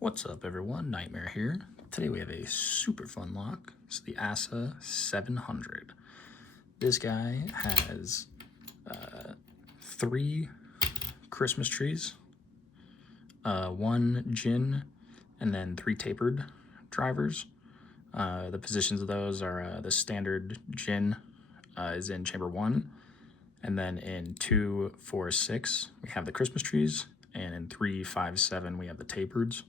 What's up everyone, Nightmare here. Today we have a super fun lock. It's the ASSA 700. This guy has 3 Christmas trees, 1 gin, and then 3 tapered drivers. The positions of those are the standard gin is in chamber 1, and then in 2, 4, 6 we have the Christmas trees, and in 3, 5, 7 we have the tapereds.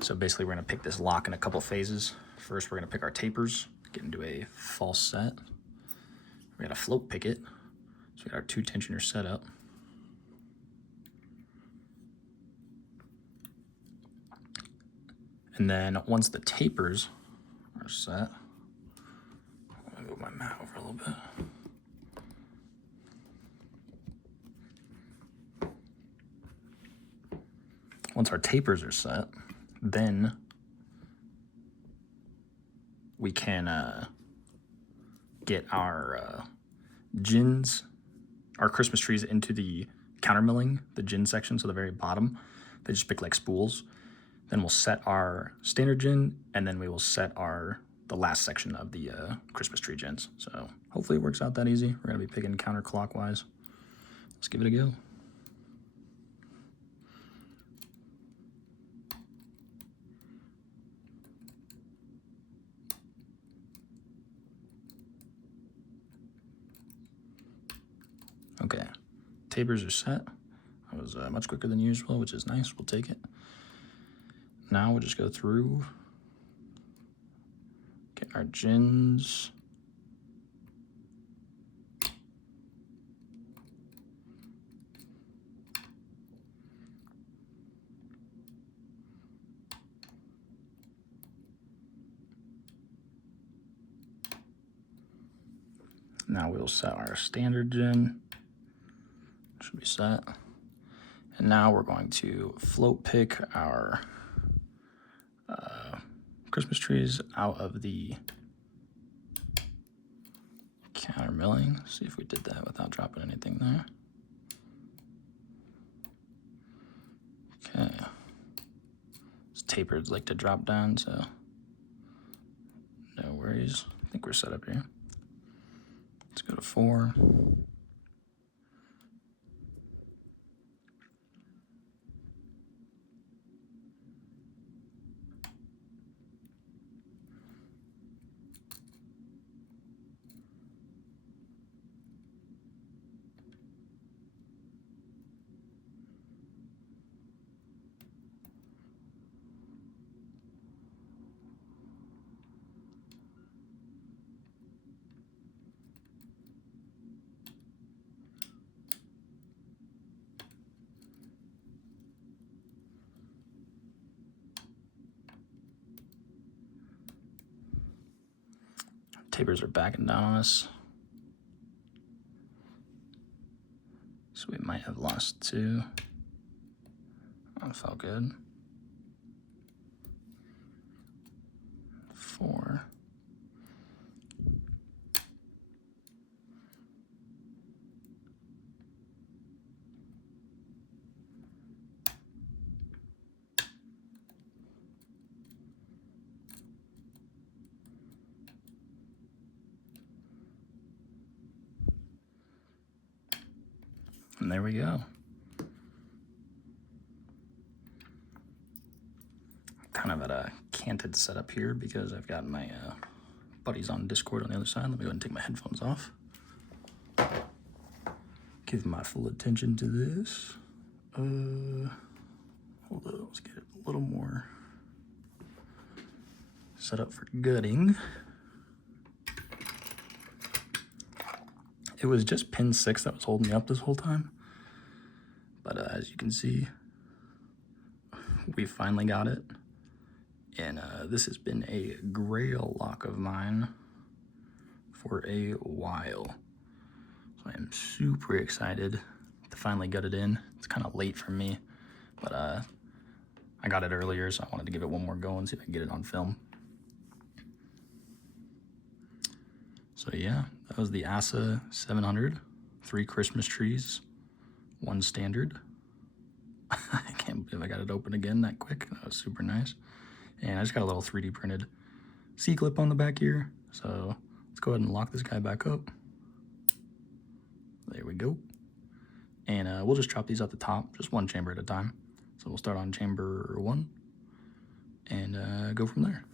So basically we're going to pick this lock in a couple phases. First we're going to pick our tapers, get into a false set. We're going to float pick it. So we got our 2 tensioner set up. And then once the tapers are set, I'm going to move my mat over a little bit. Once our tapers are set, then we can get our gins, our Christmas trees into the counter milling, the gin section, so the very bottom. They just pick like spools. Then we'll set our standard gin, and then we will set the last section of the Christmas tree gins. So hopefully it works out that easy. We're gonna be picking counterclockwise. Let's give it a go. Okay, tapers are set. That was much quicker than usual, which is nice. We'll take it. Now we'll just go through, get our gins. Now we'll set our standard gin. Should be set. And now we're going to float pick our Christmas trees out of the counter milling. See if we did that without dropping anything there. Okay. These tapers like to drop down, so no worries. I think we're set up here. Let's go to 4. Tapers are backing down on us. So we might have lost 2. That felt good. 4. And there we go. Kind of at a canted setup here because I've got my buddies on Discord on the other side. Let me go ahead and take my headphones off. Give my full attention to this. Hold on, let's get it a little more set up for gutting. It was just pin 6 that was holding me up this whole time. But as you can see, we finally got it. And this has been a grail lock of mine for a while. So I am super excited to finally get it in. It's kind of late for me, but I got it earlier, so I wanted to give it one more go and see if I can get it on film. So yeah, that was the ASSA 700, 3 Christmas trees, 1 standard. I can't believe I got it open again that quick. That was super nice. And I just got a little 3D printed C-clip on the back here. So let's go ahead and lock this guy back up. There we go. And we'll just chop these at the top, just one chamber at a time. So we'll start on chamber 1 and go from there.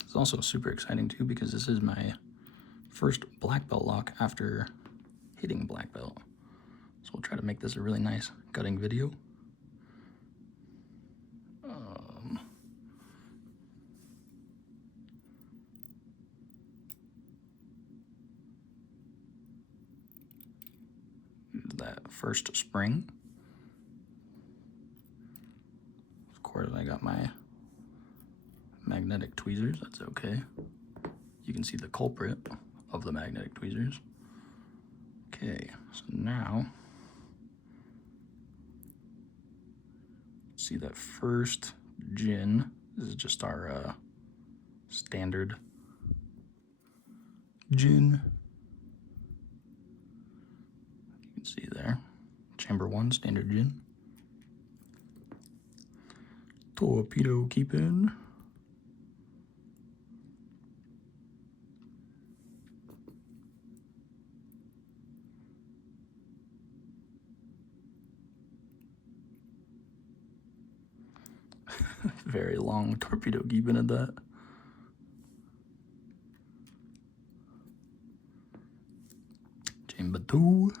It's also super exciting too because this is my first black belt lock after hitting black belt. So we'll try to make this a really nice gutting video. That first spring. Of course, I got my magnetic tweezers, that's okay. You can see the culprit of the magnetic tweezers. Okay, so now, see that first gin. This is just our standard gin. You can see there, chamber 1, standard gin. Torpedo keeping. Very long torpedo keeping at that. Chamber 2.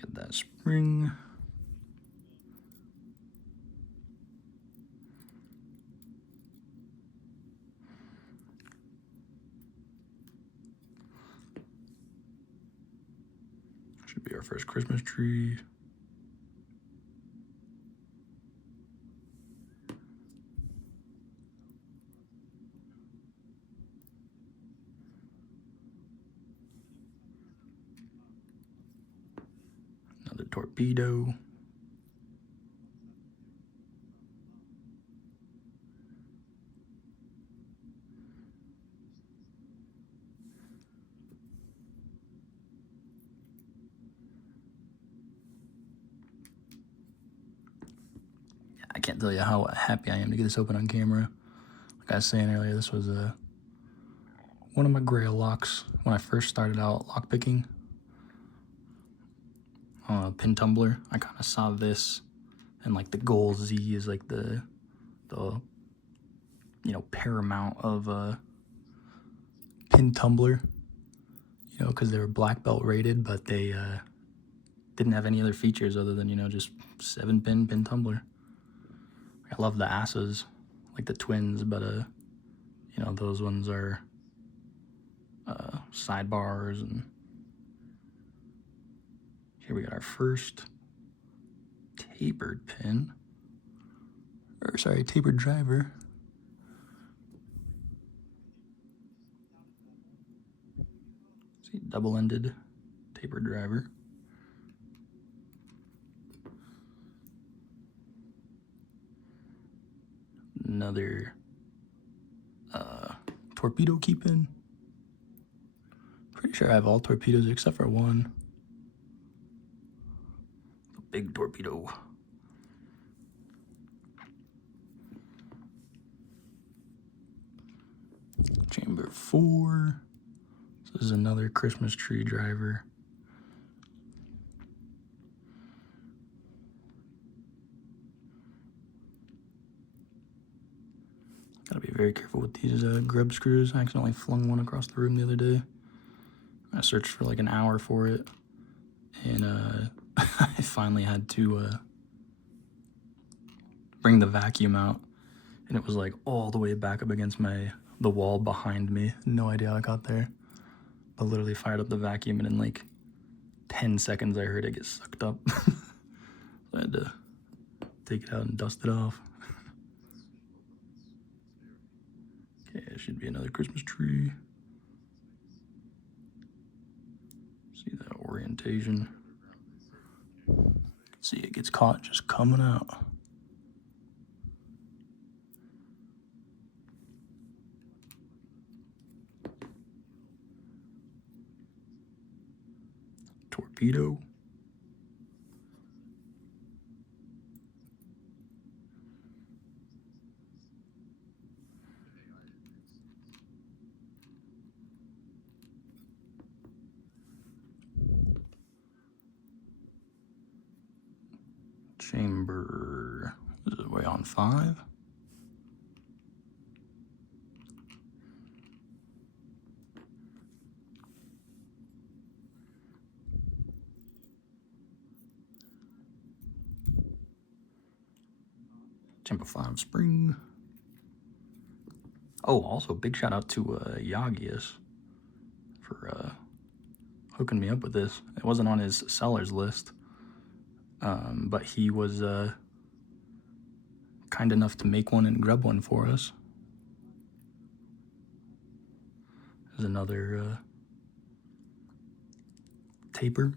Get that spring. Should be our first Christmas tree. Another torpedo. I can't tell you how happy I am to get this open on camera. Like I was saying earlier, this was one of my grail locks when I first started out lockpicking. Pin tumbler. I kind of saw this, and like the Goal Z is like the paramount of pin tumbler. You know, because they were black belt rated, but they didn't have any other features other than just 7-pin pin tumbler. I love the ASSAs, like the twins, but those ones are sidebars. And here we got our first tapered pin, or sorry, tapered driver. See, double-ended tapered driver. Another torpedo keeping. Pretty sure I have all torpedoes except for one. The big torpedo. Chamber 4. This is another Christmas tree driver. Gotta be very careful with these grub screws. I accidentally flung one across the room the other day. I searched for like an hour for it, and I finally had to bring the vacuum out, and it was like all the way back up against the wall behind me. No idea how I got there. I literally fired up the vacuum, and in like 10 seconds I heard it get sucked up. I had to take it out and dust it off. Okay, it should be another Christmas tree. See that orientation. See, it gets caught just coming out. Torpedo. Chamber, this is way on 5. Chamber 5 spring. Oh, also big shout out to Yagius for hooking me up with this. It wasn't on his sellers list, but he was kind enough to make one and grab one for us. There's another taper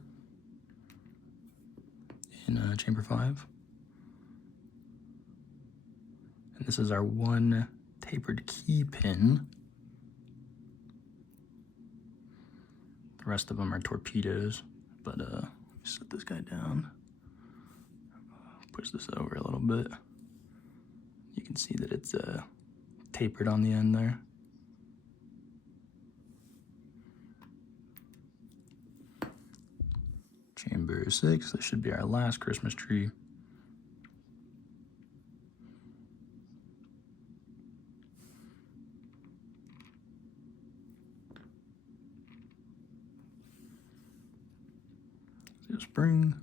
in chamber 5. And this is our one tapered key pin. The rest of them are torpedoes, but set this guy down. Push this over a little bit. You can see that it's tapered on the end there. Chamber 6, this should be our last Christmas tree. See a spring.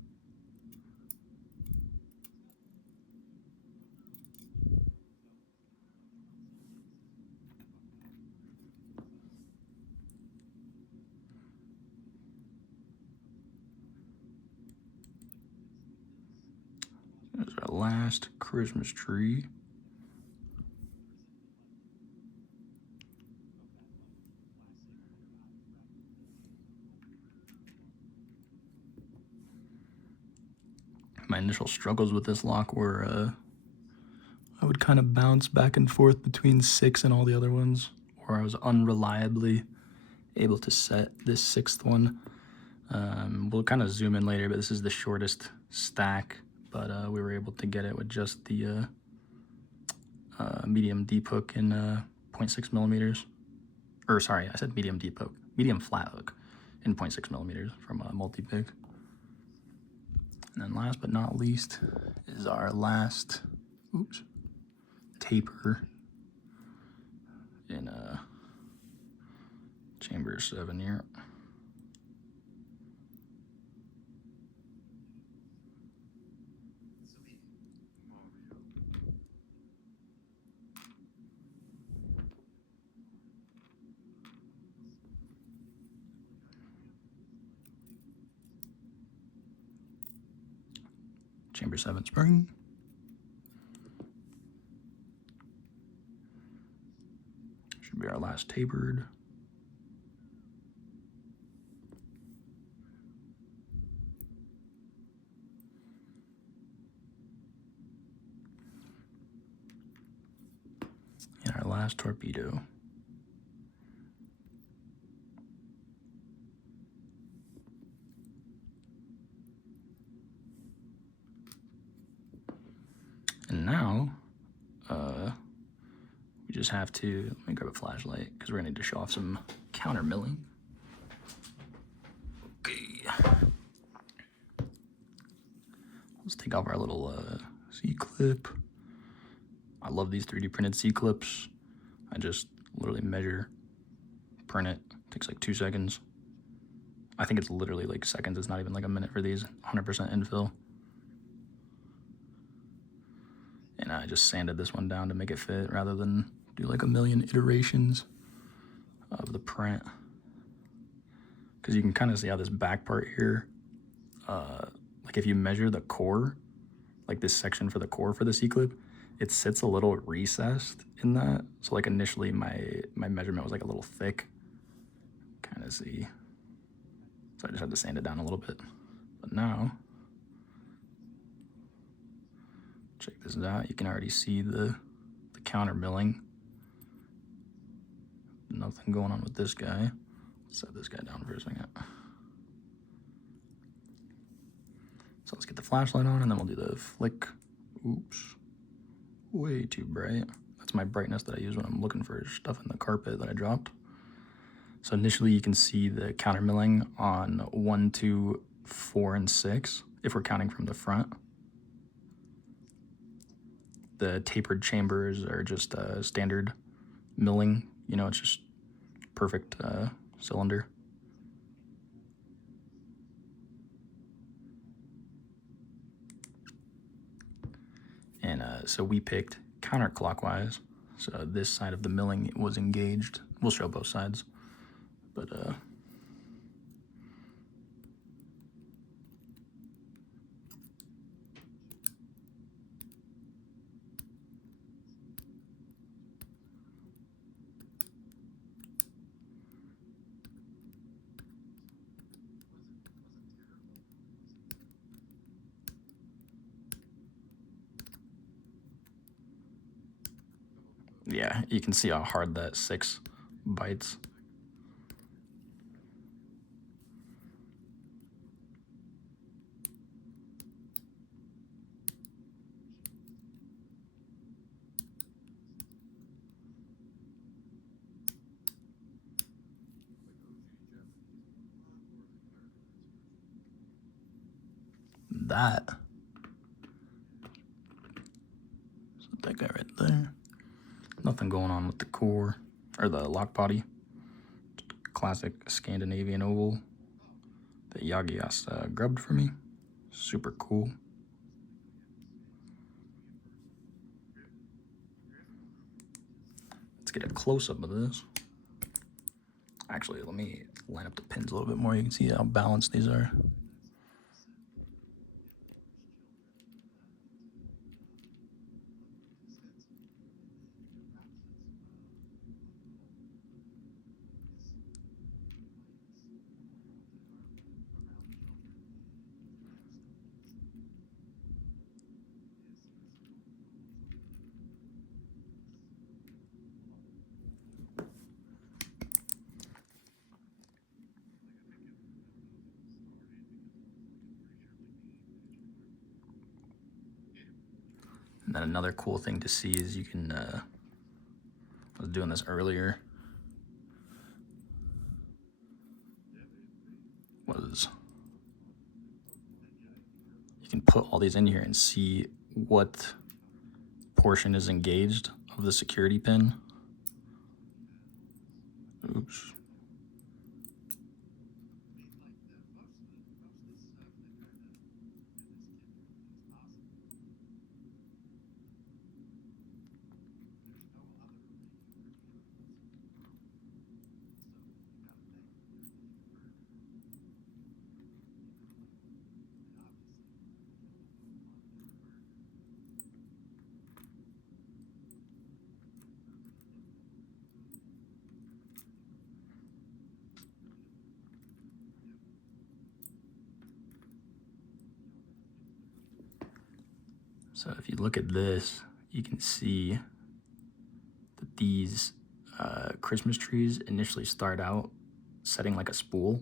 There's our last Christmas tree. My initial struggles with this lock were I would kind of bounce back and forth between 6 and all the other ones, or I was unreliably able to set this 6th one. We'll kind of zoom in later, but this is the shortest stack, but we were able to get it with just the medium deep hook in 0.6 millimeters. Or sorry, I said medium deep hook, medium flat hook in 0.6 millimeters from multi-pick. And then last but not least is our last taper in chamber 7 here. Chamber 7 spring. Should be our last tapered. And our last torpedo. And now, we just have to, let me grab a flashlight because we're gonna need to show off some counter milling. Okay. Let's take off our little C-clip. I love these 3D printed C-clips. I just literally measure, print it. Takes like 2 seconds. I think it's literally like seconds. It's not even like a minute for these. 100% infill. And I just sanded this one down to make it fit rather than do like a million iterations of the print. Because you can kind of see how this back part here like if you measure the core, like this section for the core for the C-clip, it sits a little recessed in that. So like initially my measurement was like a little thick, kind of see. So I just had to sand it down a little bit. But now, check this out. You can already see the counter milling. Nothing going on with this guy. Set this guy down for a second. So let's get the flashlight on and then we'll do the flick. Oops, way too bright. That's my brightness that I use when I'm looking for stuff in the carpet that I dropped. So initially you can see the counter milling on 1, 2, 4, and 6, if we're counting from the front. The tapered chambers are just standard milling. You know, it's just perfect cylinder. And so we picked counterclockwise. So this side of the milling was engaged. We'll show both sides. But yeah, you can see how hard that 6 bites. That guy right there. Nothing going on with the core or the lock body. Classic Scandinavian oval that Yagi grubbed for me. Super cool. Let's get a close-up of this. Actually, let me line up the pins a little bit more. You can see how balanced these are. And then another cool thing to see is you can, I was doing this earlier, you can put all these in here and see what portion is engaged of the security pin. Oops. So if you look at this, you can see that these Christmas trees initially start out setting like a spool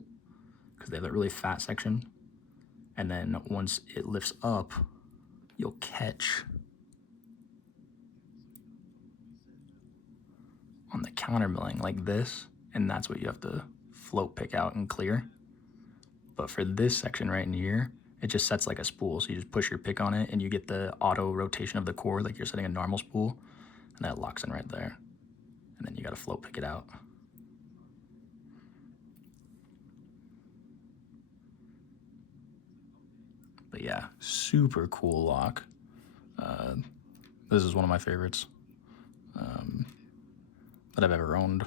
because they have that really fat section. And then once it lifts up, you'll catch on the counter milling like this, and that's what you have to float pick out and clear. But for this section right in here, it just sets like a spool. So you just push your pick on it and you get the auto rotation of the core like you're setting a normal spool, and that locks in right there. And then you gotta float pick it out. But yeah, super cool lock. This is one of my favorites that I've ever owned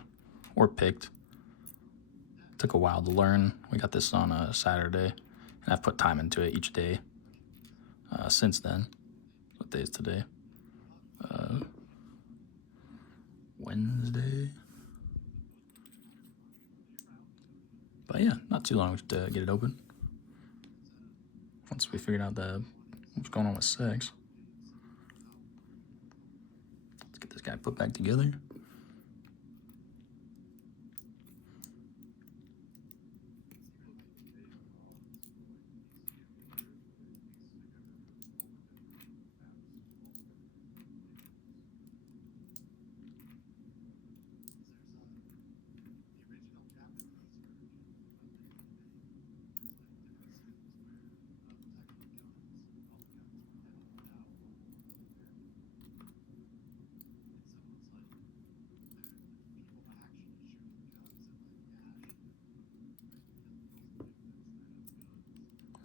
or picked. Took a while to learn. We got this on a Saturday, And I've put time into it each day since then. What day is today? Wednesday. But yeah, not too long to get it open. Once we figured out what's going on with 6. Let's get this guy put back together.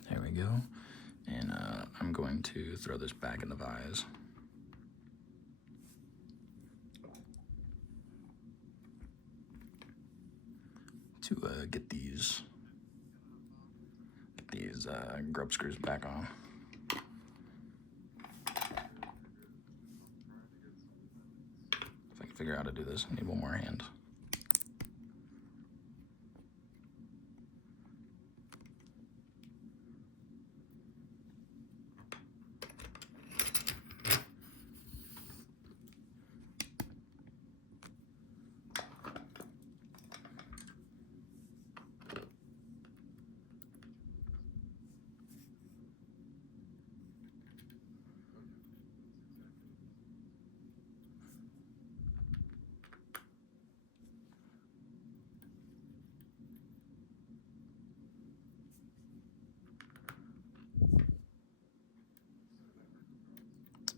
There we go. And I'm going to throw this back in the vise. To get these grub screws back on. If I can figure out how to do this, I need one more hand.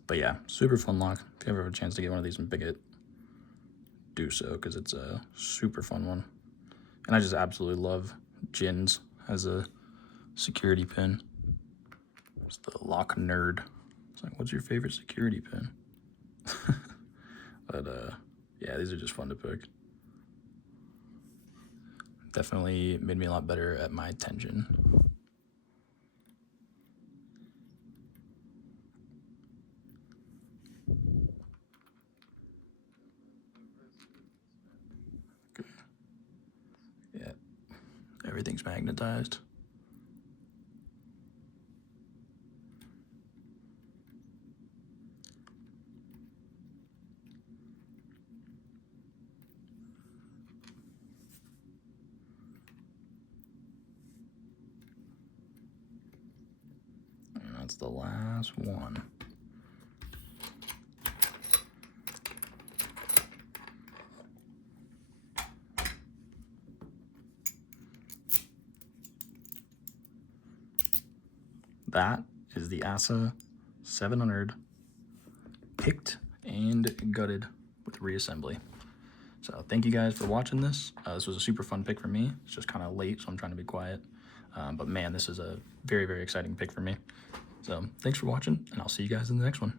But yeah, super fun lock. If you ever have a chance to get one of these in Bigot, do so, because it's a super fun one. And I just absolutely love gins as a security pin. It's the lock nerd. It's like, what's your favorite security pin? But yeah, these are just fun to pick. Definitely made me a lot better at my tension. Okay. Yeah, everything's magnetized. And that's the last one. That is the ASSA 700 picked and gutted with Reassembly. So thank you guys for watching this. This was a super fun pick for me. It's just kind of late, so I'm trying to be quiet. But man, this is a very, very exciting pick for me. So thanks for watching, and I'll see you guys in the next one.